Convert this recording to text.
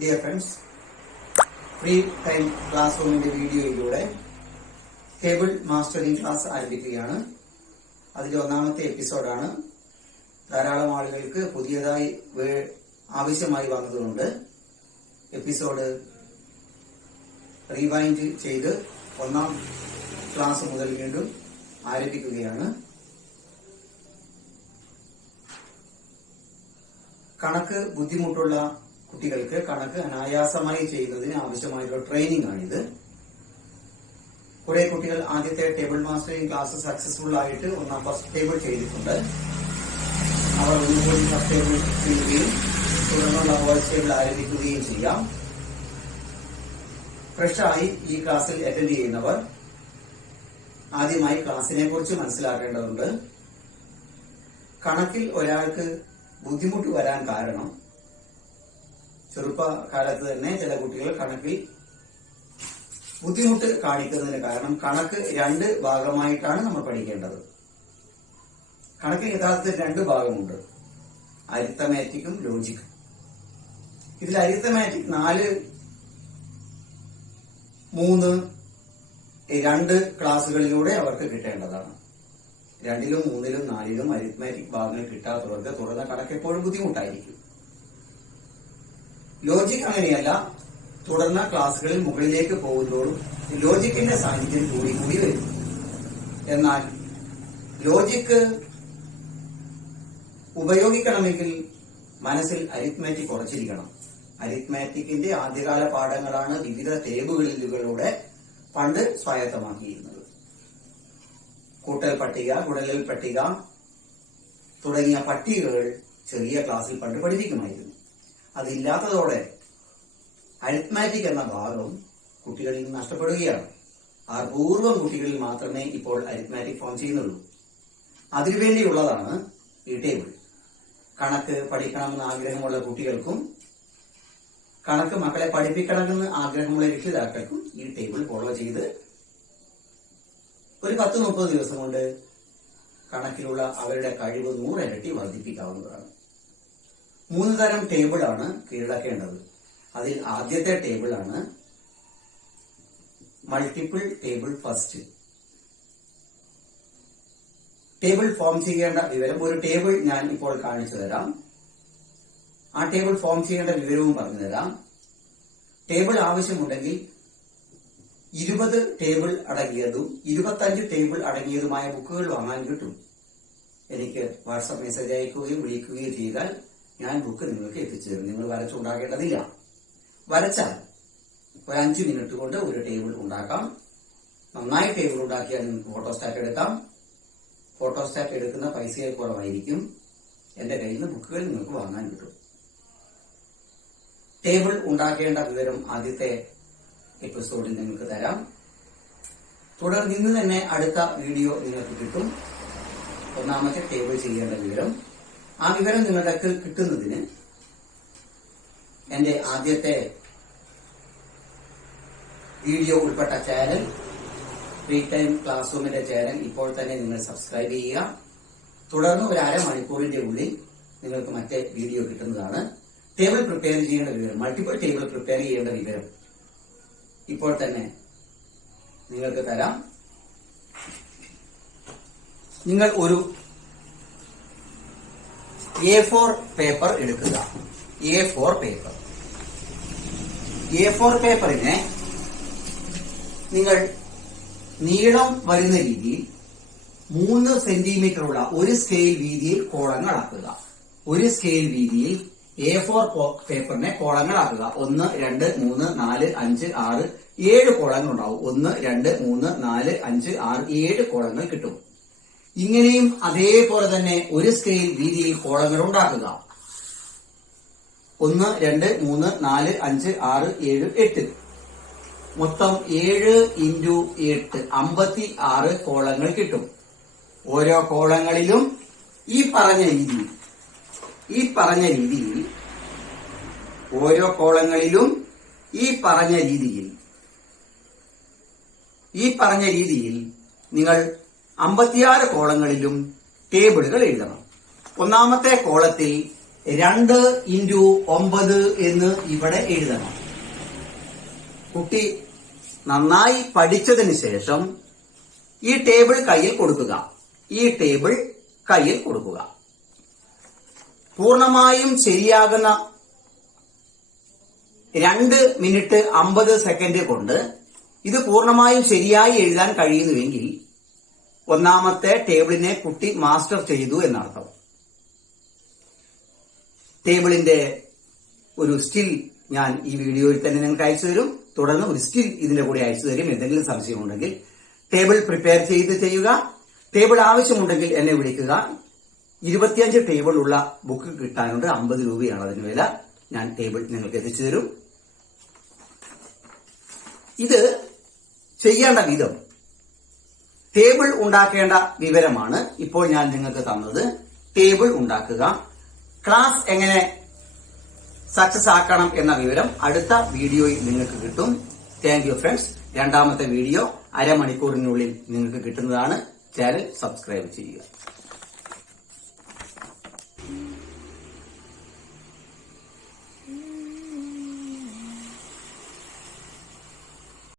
Dear friends, free time class റൂമിന്റെ വീഡിയോയിലൂടെ table mastering class ആരംഭിക്കുകയാണ്. അതിലെ ഒന്നാമത്തെ എപ്പിസോഡാണ്. ധാരാളം ആളുകൾക്ക് പുതിയതായി ആവശ്യമായി വന്നതുകൊണ്ട് എപ്പിസോഡ് റീവൈൻഡ് ചെയ്ത് ഒന്നാം ക്ലാസ് മുതൽ വീണ്ടും ആരംഭിക്കുകയാണ്. കണക്ക് ബുദ്ധിമുട്ടുള്ള കുട്ടികൾക്ക് കണക്ക് അനായാസമായി ചെയ്യുന്നതിന് ആവശ്യമായിട്ടുള്ള ട്രെയിനിങ് ആണിത്. കുറെ കുട്ടികൾ ആദ്യത്തെ ടേബിൾ മാസ്റ്ററിംഗ് ക്ലാസ് സക്സസ്ഫുൾ ആയിട്ട് ഫസ്റ്റ് ടേബിൾ ചെയ്തിട്ടുണ്ട്. അവർ ഒന്നുകൂടി ഫസ്റ്റ് ടേബിൾ ചെയ്യുകയും തുടർന്നുള്ള ഫസ്റ്റ് ടേബിൾ ആരംഭിക്കുകയും ചെയ്യാം. ഫ്രഷായി ഈ ക്ലാസ്സിൽ അറ്റൻഡ് ചെയ്യുന്നവർ ആദ്യമായി ക്ലാസിനെ കുറിച്ച് മനസ്സിലാക്കേണ്ടതുണ്ട്. കണക്കിൽ ഒരാൾക്ക് ബുദ്ധിമുട്ട് വരാൻ കാരണം ചെറുപ്പകാലത്ത് തന്നെ ചില കുട്ടികൾ കണക്കിൽ ബുദ്ധിമുട്ട് കാണിക്കുന്നതിന് കാരണം കണക്ക് രണ്ട് ഭാഗമായിട്ടാണ് നമ്മൾ പഠിക്കേണ്ടത്. കണക്കിൽ യഥാർത്ഥത്തിൽ രണ്ട് ഭാഗമുണ്ട്, അരിത്തമാറ്റിക്കും ലോജിക്കും. ഇതിൽ അരിത്തമാറ്റിക് 4, 3, 2 ക്ലാസുകളിലൂടെ അവർക്ക് കിട്ടേണ്ടതാണ്. 2ലും 3ലും 4ലും അരിത്മാറ്റിക് ഭാഗങ്ങൾ കിട്ടാത്തവർക്ക് തുറന്ന കണക്ക് എപ്പോഴും ബുദ്ധിമുട്ടായിരിക്കും. ലോജിക് അങ്ങനെയല്ല. തുടർന്ന ക്ലാസുകളിൽ മുകളിലേക്ക് പോകുന്നതോടും ലോജിക്കിന്റെ സാന്നിധ്യം കൂടി വരും. എന്നാൽ ലോജിക്ക് ഉപയോഗിക്കണമെങ്കിൽ മനസ്സിൽ അരിത്മാറ്റിക് ഉറച്ചിരിക്കണം. അരിത്മാറ്റിക്കിന്റെ ആദ്യകാല പാഠങ്ങളാണ് വിവിധ ടേബിളുകളിലൂടെ പണ്ട് സ്വായത്തമാക്കിയിരുന്നത്. കൂട്ടൽ പട്ടിക, ഗുണനൽ പട്ടിക തുടങ്ങിയ പട്ടികകൾ ചെറിയ ക്ലാസ്സിൽ പണ്ട് പഠിപ്പിക്കുമായിരുന്നു. അതില്ലാത്തതോടെ അരിത്മാറ്റിക് എന്ന ഭാഗം കുട്ടികളിൽ നിന്ന് നഷ്ടപ്പെടുകയാണ്. അപൂർവം കുട്ടികളിൽ മാത്രമേ ഇപ്പോൾ അരിത്മാറ്റിക് ഫോം ചെയ്യുന്നുള്ളൂ. അതിനുവേണ്ടിയുള്ളതാണ് ഈ ടേബിൾ. കണക്ക് പഠിക്കണമെന്ന് ആഗ്രഹമുള്ള കുട്ടികൾക്കും കണക്ക് മക്കളെ പഠിപ്പിക്കണമെന്ന് ആഗ്രഹമുള്ള രക്ഷിതാക്കൾക്കും ഈ ടേബിൾ ഫോളോ ചെയ്ത് ഒരു 10-30 ദിവസം കൊണ്ട് കണക്കിലുള്ള അവരുടെ കഴിവ് 100 ഇരട്ടി വർദ്ധിപ്പിക്കാവുന്നതാണ്. 3 തരം ടേബിളാണ് കീഴടക്കേണ്ടത്. അതിൽ ആദ്യത്തെ ടേബിളാണ് multiple table first. Table form ചെയ്യേണ്ട വിവരം, ഒരു ടേബിൾ ഞാൻ ഇപ്പോൾ കാണിച്ചു തരാം. ആ ടേബിൾ ഫോം ചെയ്യേണ്ട വിവരവും പറഞ്ഞു തരാം. ടേബിൾ ആവശ്യമുണ്ടെങ്കിൽ 20 ടേബിൾ അടങ്ങിയതും 25 ടേബിൾ അടങ്ങിയതുമായ ബുക്കുകൾ വാങ്ങാൻ കിട്ടും. എനിക്ക് വാട്സാപ്പ് മെസ്സേജ് അയക്കുകയും വിളിക്കുകയും ചെയ്താൽ ഞാൻ ബുക്ക് നിങ്ങൾക്ക് എത്തിച്ചു തരും. നിങ്ങൾ വരച്ചുണ്ടാക്കേണ്ടതില്ല. വരച്ചാൽ ഒരു 5 മിനിറ്റ് കൊണ്ട് ഒരു ടേബിൾ ഉണ്ടാക്കാം. നന്നായി ടേബിൾ ഉണ്ടാക്കിയാൽ നിങ്ങൾക്ക് ഫോട്ടോസ്റ്റാറ്റ് എടുക്കാം. ഫോട്ടോസ്റ്റാറ്റ് എടുക്കുന്ന പൈസയെ കുറവായിരിക്കും. എന്റെ കയ്യിൽ നിന്ന് ബുക്കുകൾ നിങ്ങൾക്ക് വാങ്ങാൻ കിട്ടും. ടേബിൾ ഉണ്ടാക്കേണ്ട വിവരം ആദ്യത്തെ എപ്പിസോഡിൽ നിങ്ങൾക്ക് തരാം. തുടർന്ന് ഇന്ന് തന്നെ അടുത്ത വീഡിയോ നിങ്ങൾക്ക് കിട്ടും. ഒന്നാമത്തെ ടേബിൾ ചെയ്യേണ്ട വിവരം. ആ വിവരം നിങ്ങളുടെ കിട്ടുന്നതിന് എന്റെ ആദ്യത്തെ വീഡിയോ ഉൾപ്പെട്ട ചാനൽ, ഫ്രീ ടൈം ക്ലാസ് റൂമിന്റെ ചാനൽ ഇപ്പോൾ തന്നെ നിങ്ങൾ സബ്സ്ക്രൈബ് ചെയ്യുക. തുടർന്ന് ഒരു അരമണിക്കൂറിന്റെ ഉള്ളിൽ നിങ്ങൾക്ക് മറ്റേ വീഡിയോ കിട്ടുന്നതാണ്. ടേബിൾ പ്രിപ്പയർ ചെയ്യേണ്ട വിവരം, മൾട്ടിപ്പിൾ ടേബിൾ പ്രിപ്പയർ ചെയ്യേണ്ട വിവരം ഇപ്പോൾ തന്നെ നിങ്ങൾക്ക് തരാം. നിങ്ങൾ ഒരു A4 പേപ്പർ എടുക്കുക. A4 paper. A4 പേപ്പറിനെ നിങ്ങൾ നീളം വരുന്ന രീതിയിൽ 3 സെന്റിമീറ്ററുള്ള ഒരു സ്കെയിൽ വീതിയിൽ കോളങ്ങളാക്കുക. ഒരു സ്കെയിൽ വീതിയിൽ A4 പേപ്പറിനെ കോളങ്ങളാക്കുക. 1, 2, 3, 4, 5, 6, 7 കോളങ്ങൾ ഉണ്ടാവും. 1, 2, 3, 4, 5, 6, 7 കോളങ്ങൾ കിട്ടും. ഇങ്ങനെയും അതേപോലെ തന്നെ ഒരു സ്കെയിൽ വീതിയിൽ കോളങ്ങൾ ഉണ്ടാക്കുക. 1, 2, 3, 4, 5, 6, 7, 8. മൊത്തം 7 × 8 56 കോളങ്ങൾ കിട്ടും. ഓരോ കോളങ്ങളിലും ഈ പറഞ്ഞ രീതിയിൽ ഓരോ കോളങ്ങളിലും ഈ പറഞ്ഞ രീതിയിൽ നിങ്ങൾ 56 കോളങ്ങളിലും ടേബിളുകൾ എഴുതണം. ഒന്നാമത്തെ കോളത്തിൽ 2×9 എന്ന് ഇവിടെ എഴുതണം. കുട്ടി നന്നായി പഠിച്ചതിന് ശേഷം ഈ ടേബിൾ കയ്യിൽ കൊടുക്കുക. പൂർണ്ണമായും ശരിയാകുന്ന 2 മിനിറ്റ് 50 സെക്കൻഡ് കൊണ്ട് ഇത് പൂർണ്ണമായും ശരിയായി എഴുതാൻ കഴിയുന്നുവെങ്കിൽ ഒന്നാമത്തെ ടേബിളിനെ കുട്ടി മാസ്റ്റർ ചെയ്തു എന്നർത്ഥം. ടേബിളിന്റെ ഒരു സ്റ്റിൽ ഞാൻ ഈ വീഡിയോയിൽ തന്നെ നിങ്ങൾക്ക് അയച്ചു തരും. തുടർന്ന് ഒരു സ്റ്റിൽ ഇതിന്റെ കൂടെ അയച്ചു തരും. എന്തെങ്കിലും സംശയമുണ്ടെങ്കിൽ ടേബിൾ പ്രിപ്പയർ ചെയ്ത് ചെയ്യുക. ടേബിൾ ആവശ്യമുണ്ടെങ്കിൽ എന്നെ വിളിക്കുക. 25 ടേബിൾ ഉള്ള ബുക്ക് കിട്ടാനുണ്ട്. 50 രൂപയാണ് അതിന് വില. ഞാൻ ടേബിൾ നിങ്ങൾക്ക് എത്തിച്ചു തരും. ഇത് ചെയ്യേണ്ട വിധം, ടേബിൾ ഉണ്ടാക്കേണ്ട വിവരമാണ് ഇപ്പോൾ ഞാൻ നിങ്ങൾക്ക് തന്നത്. ടേബിൾ ഉണ്ടാക്കുക. ക്ലാസ് എങ്ങനെ സക്സസ് ആക്കണം എന്ന വിവരം അടുത്ത വീഡിയോയിൽ നിങ്ങൾക്ക് കിട്ടും. Thank you friends. രണ്ടാമത്തെ വീഡിയോ അരമണിക്കൂറിനുള്ളിൽ നിങ്ങൾക്ക് കിട്ടുന്നതാണ്. ചാനൽ സബ്സ്ക്രൈബ് ചെയ്യുക.